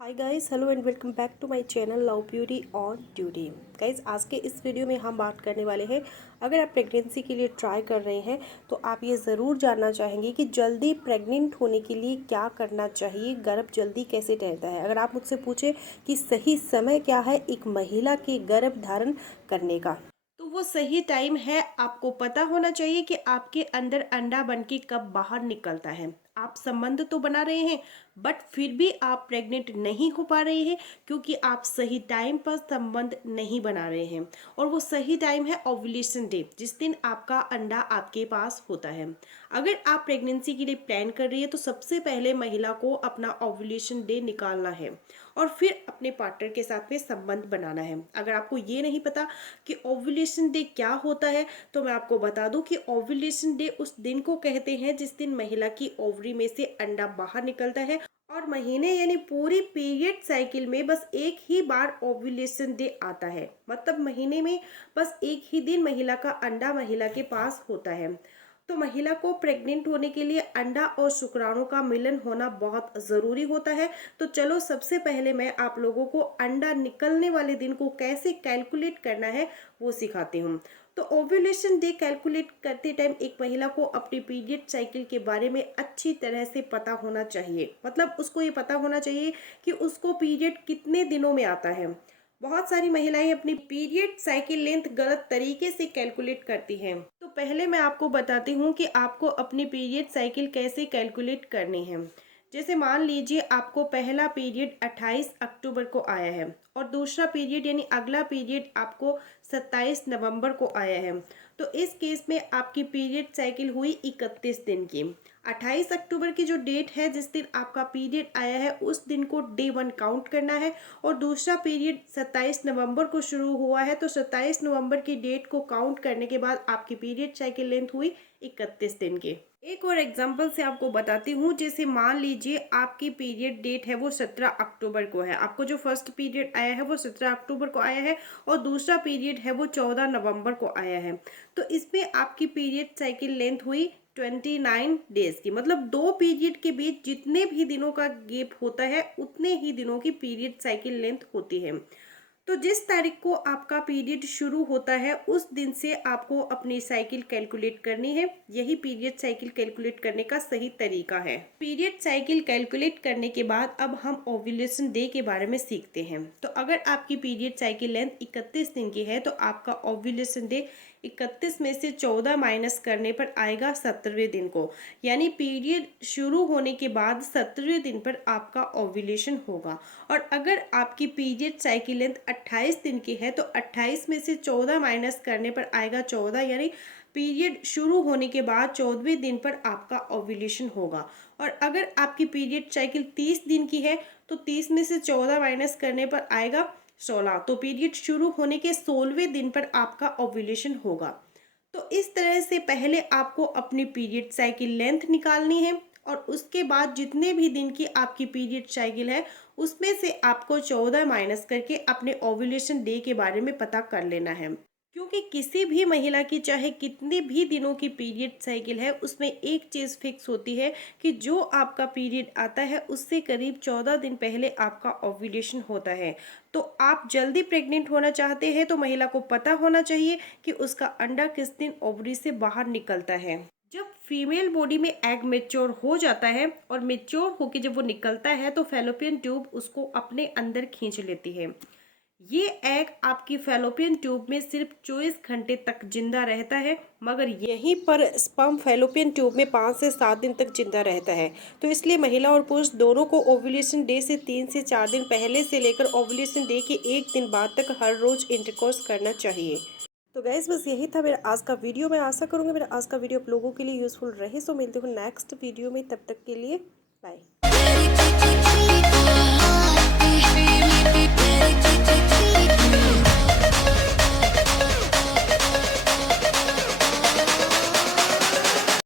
Hi guys, hello and welcome back to my channel love beauty on duty. Guys, आज के इस video में हम बात करने वाले हैं, अगर आप प्रेगनेंसी के लिए ट्राई कर रहे हैं तो आप ये ज़रूर जानना चाहेंगे कि जल्दी प्रेग्नेंट होने के लिए क्या करना चाहिए, गर्भ जल्दी कैसे ठहरता है। अगर आप मुझसे पूछे कि सही समय क्या है एक महिला के गर्भ धारण करने का, तो वो सही टाइम है। आपको पता होना चाहिए कि आपके अंदर अंडा बन के कब बाहर निकलता है। आप संबंध तो बना रहे हैं बट फिर भी आप प्रेग्नेंट नहीं हो पा रहे हैं क्योंकि आप सही टाइम पर संबंध नहीं बना रहे हैं। और वो सही टाइम है ओव्यूलेशन डे, जिस दिन आपका अंडा आपके पास होता है। अगर आप प्रेगनेंसी के लिए प्लान कर रही है तो सबसे पहले महिला को अपना ओव्यूलेशन डे निकालना है और फिर अपने पार्टनर के साथ में संबंध बनाना है। अगर आपको ये नहीं पता कि ओव्यूलेशन डे क्या होता है तो मैं आपको बता दूं कि ओव्यूलेशन डे उस दिन को कहते हैं जिस दिन महिला की ओवरी में से अंडा बाहर निकलता है। और महीने यानी पूरी पीरियड साइकिल में बस एक ही बार ओव्यूलेशन डे आता है, मतलब महीने में बस एक ही दिन महिला का अंडा महिला के पास होता है। तो महिला को प्रेग्नेंट होने के लिए अंडा और शुक्राणु का मिलन होना बहुत ज़रूरी होता है। तो चलो सबसे पहले मैं आप लोगों को अंडा निकलने वाले दिन को कैसे कैलकुलेट करना है वो सिखाती हूँ। तो ओव्यूलेशन डे कैलकुलेट करते टाइम एक महिला को अपनी पीरियड साइकिल के बारे में अच्छी तरह से पता होना चाहिए, मतलब उसको ये पता होना चाहिए कि उसको पीरियड कितने दिनों में आता है। बहुत सारी महिलाएं अपनी पीरियड साइकिल लेंथ गलत तरीके से कैलकुलेट करती हैं। तो पहले मैं आपको बताती हूँ कि आपको अपनी पीरियड साइकिल कैसे कैलकुलेट करनी है। जैसे मान लीजिए आपको पहला पीरियड 28 अक्टूबर को आया है और दूसरा पीरियड यानी अगला पीरियड आपको 27 नवंबर को आया है। तो इस केस में आपकी पीरियड साइकिल हुई 31 दिन की। 28 अक्टूबर की जो डेट है जिस दिन आपका पीरियड आया है उस दिन को डे 1 काउंट करना है। और दूसरा पीरियड 27 नवंबर को शुरू हुआ है तो 27 नवंबर की डेट को काउंट करने के बाद आपकी पीरियड साइकिल लेंथ हुई 31 दिन की। एक और एग्जांपल से आपको बताती हूँ, जैसे मान लीजिए आपकी पीरियड डेट है वो 17 अक्टूबर को है, आपको जो फर्स्ट पीरियड आया है वो 17 अक्टूबर को आया है और दूसरा पीरियड है वो 14 नवंबर को आया है। तो इसमें आपकी पीरियड साइकिल लेंथ हुई 29 डेज की, मतलब दो पीरियड के बीच जितने भी दिनों का गैप होता है उतने ही दिनों की पीरियड साइकिल लेंथ होती है। तो जिस तारीख को आपका पीरियड शुरू होता है उस दिन से आपको अपनी साइकिल कैलकुलेट करनी है। यही पीरियड साइकिल कैलकुलेट करने का सही तरीका है। पीरियड साइकिल कैलकुलेट करने के बाद अब हम ओव्यूलेशन डे के बारे में सीखते हैं। तो अगर आपकी पीरियड साइकिल लेंथ 31 दिन की है तो आपका ओव्यूलेशन डे 31 में से 14 माइनस करने पर आएगा 17वें दिन को, यानी पीरियड शुरू होने के बाद 17वें दिन पर आपका ओव्यूलेशन होगा। और अगर आपकी पीरियड साइकिल लेंथ 28 दिन की है तो 28 में से 14 माइनस करने पर आएगा 14, यानी पीरियड शुरू होने के बाद 14वें दिन पर आपका ओव्यूलेशन होगा। और अगर आपकी पीरियड साइकिल 30 दिन की है तो 30 में से 14 माइनस करने पर आएगा 16, तो पीरियड शुरू होने के 16वें दिन पर आपका ओव्यूलेशन होगा। तो इस तरह से पहले आपको अपनी पीरियड साइकिल लेंथ निकालनी है और उसके बाद जितने भी दिन की आपकी पीरियड साइकिल है उसमें से आपको 14 माइनस करके अपने ओव्यूलेशन डे के बारे में पता कर लेना है। क्योंकि किसी भी महिला की चाहे कितने भी दिनों की पीरियड साइकिल है उसमें एक चीज़ फिक्स होती है कि जो आपका पीरियड आता है उससे करीब 14 दिन पहले आपका ओव्यूलेशन होता है। तो आप जल्दी प्रेग्नेंट होना चाहते हैं तो महिला को पता होना चाहिए कि उसका अंडा किस दिन ओवरी से बाहर निकलता है। जब फीमेल बॉडी में एग मेच्योर हो जाता है और मेच्योर होकर जब वो निकलता है तो फैलोपियन ट्यूब उसको अपने अंदर खींच लेती है। ये एग आपकी फैलोपियन ट्यूब में सिर्फ 24 घंटे तक जिंदा रहता है, मगर यहीं पर स्पर्म फैलोपियन ट्यूब में 5 से 7 दिन तक जिंदा रहता है। तो इसलिए महिला और पुरुष दोनों को ओव्यूलेशन डे से 3 से 4 दिन पहले से लेकर ओव्यूलेशन डे के 1 दिन बाद तक हर रोज इंटरकोर्स करना चाहिए। तो गैस, बस यही था मेरा आज का वीडियो। मैं आशा करूँगी मेरा आज का वीडियो आप लोगों के लिए यूज़फुल रहे। सो मिलते हो नेक्स्ट वीडियो में, तब तक के लिए बाय।